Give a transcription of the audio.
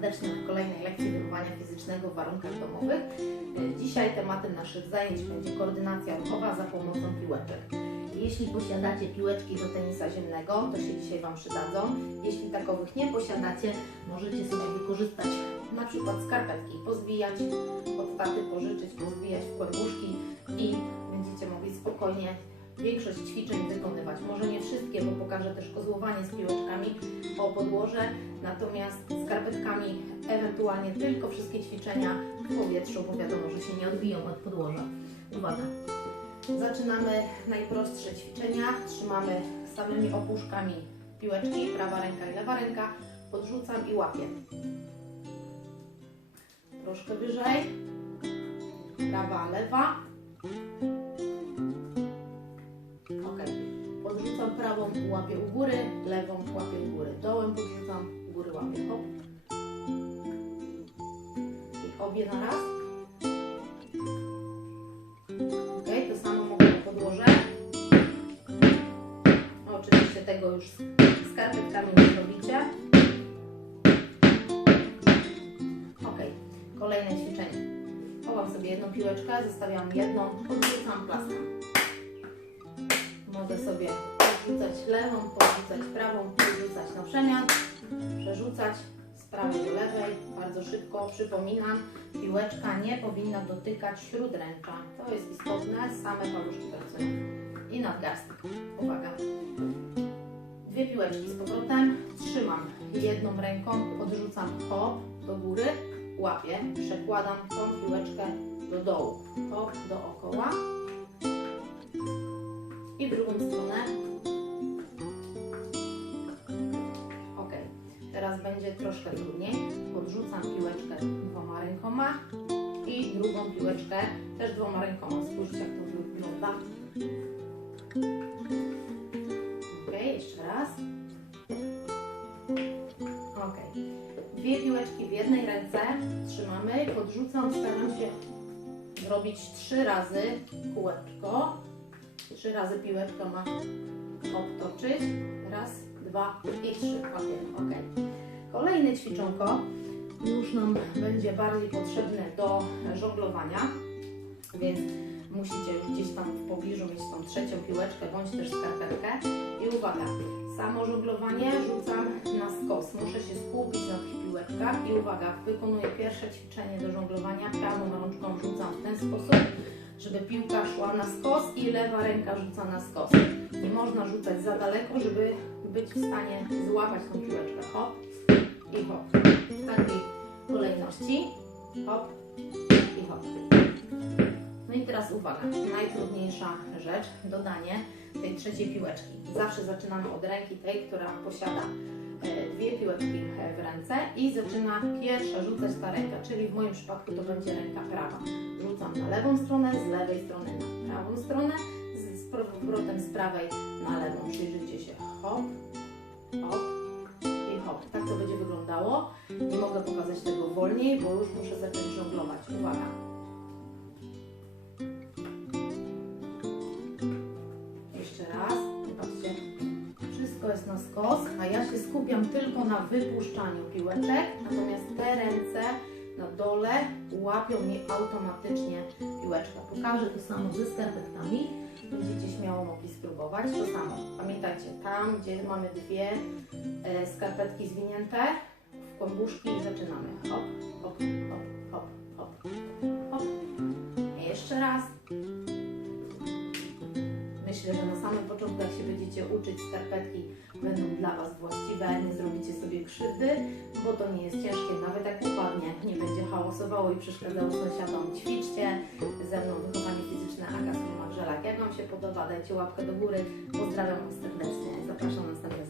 serdecznie na kolejnej lekcji wychowania fizycznego w warunkach domowych. Dzisiaj tematem naszych zajęć będzie koordynacja ruchowa za pomocą piłeczek. Jeśli posiadacie piłeczki do tenisa ziemnego, to się dzisiaj Wam przydadzą. Jeśli takowych nie posiadacie, możecie sobie wykorzystać na przykład skarpetki, pozwijać od taty, pożyczyć, pozwijać w kłębuszki i będziecie mogli spokojnie większość ćwiczeń wykonywać. Może nie wszystkie, bo pokażę też kozłowanie z piłeczkami o podłoże, natomiast skarpetkami ewentualnie tylko wszystkie ćwiczenia w powietrzu, bo wiadomo, że się nie odbiją od podłoża. Uwaga! Zaczynamy najprostsze ćwiczenia. Trzymamy samymi opuszkami piłeczki, prawa ręka i lewa ręka. Podrzucam i łapię. Troszkę wyżej. Prawa, lewa. Prawą, łapię u góry, lewą łapię u góry. Dołem podrzucam, u góry łapię. Hop. I obie na raz. Ok, to samo mogę na podłoże. Oczywiście tego już z skarpetkami nie zrobicie. Ok, kolejne ćwiczenie. Chowam sobie jedną piłeczkę, zostawiam jedną, podrzucam plastem. Mogę sobie podrzucać lewą, podrzucać prawą, podrzucać na przemian, przerzucać z prawej do lewej, bardzo szybko. Przypominam, piłeczka nie powinna dotykać śródręcza. To jest istotne, same paluszki pracują. I nadgarstek. Uwaga. Dwie piłeczki z powrotem, trzymam jedną ręką, odrzucam hop do góry, łapię, przekładam tą piłeczkę do dołu, hop dookoła i w drugą stronę. Teraz będzie troszkę trudniej. Podrzucam piłeczkę dwoma rękoma i drugą piłeczkę też dwoma rękoma. Spójrzcie, jak to wygląda. Ok, jeszcze raz. Ok. Dwie piłeczki w jednej ręce trzymamy, podrzucam, staram się zrobić trzy razy kółeczko. Trzy razy piłeczka ma obtoczyć. Raz, dwa i trzy. Ok. ok. Kolejne ćwiczonko już nam będzie bardziej potrzebne do żonglowania, więc musicie już gdzieś tam w pobliżu mieć tą trzecią piłeczkę bądź też skarpetkę. I uwaga, samo żonglowanie rzucam na skos. Muszę się skupić na tych piłeczkach i uwaga, wykonuję pierwsze ćwiczenie do żonglowania. Prawą rączką rzucam w ten sposób, żeby piłka szła na skos i lewa ręka rzuca na skos. Nie można rzucać za daleko, żeby być w stanie złapać tą piłeczkę. Hop i hop. W takiej kolejności. Hop i hop. No i teraz uwaga, najtrudniejsza rzecz, dodanie tej trzeciej piłeczki. Zawsze zaczynamy od ręki tej, która posiada e, dwie piłeczki e, w ręce i zaczyna pierwsza rzucać ta ręka, czyli w moim przypadku to będzie ręka prawa. Rzucam na lewą stronę, z lewej strony na prawą stronę, z, powrotem z prawej na lewą. Przyjrzyjcie się. Hop, hop Tak to będzie wyglądało. Nie mogę pokazać tego wolniej, bo już muszę zacząć żonglować. Uwaga. Jeszcze raz. Zobaczcie. Wszystko jest na skos, a ja się skupiam tylko na wypuszczaniu piłeczek, natomiast te ręce na dole łapią mi automatycznie piłeczkę. Pokażę to samo ze skarpetkami. Będziecie śmiało mogli spróbować. To samo. Pamiętajcie, tam gdzie mamy dwie e, skarpetki zwinięte w kłębuszki zaczynamy. Hop, hop, hop, hop, hop, hop. I Jeszcze raz. Myślę, że na samym początku, jak się będziecie uczyć, skarpetki będą dla Was właściwe, nie zrobicie sobie krzywdy, bo to nie jest ciężkie, nawet jak upadnie, nie będzie hałasowało i przeszkadzało sąsiadom. Ćwiczcie ze mną wychowanie fizyczne Aga Słomak-Żelak. Jak Wam się podoba, dajcie łapkę do góry. Pozdrawiam Was serdecznie. Zapraszam na następne.